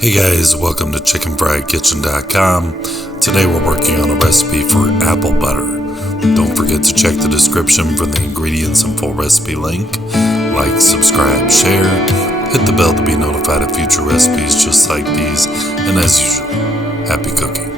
Hey guys, welcome to chickenfriedkitchen.com. Today we're working on a recipe for apple butter. Don't forget to check the description for the ingredients and full recipe link. Like, subscribe, share, hit the bell to be notified of future recipes just like these, and as usual, happy cooking.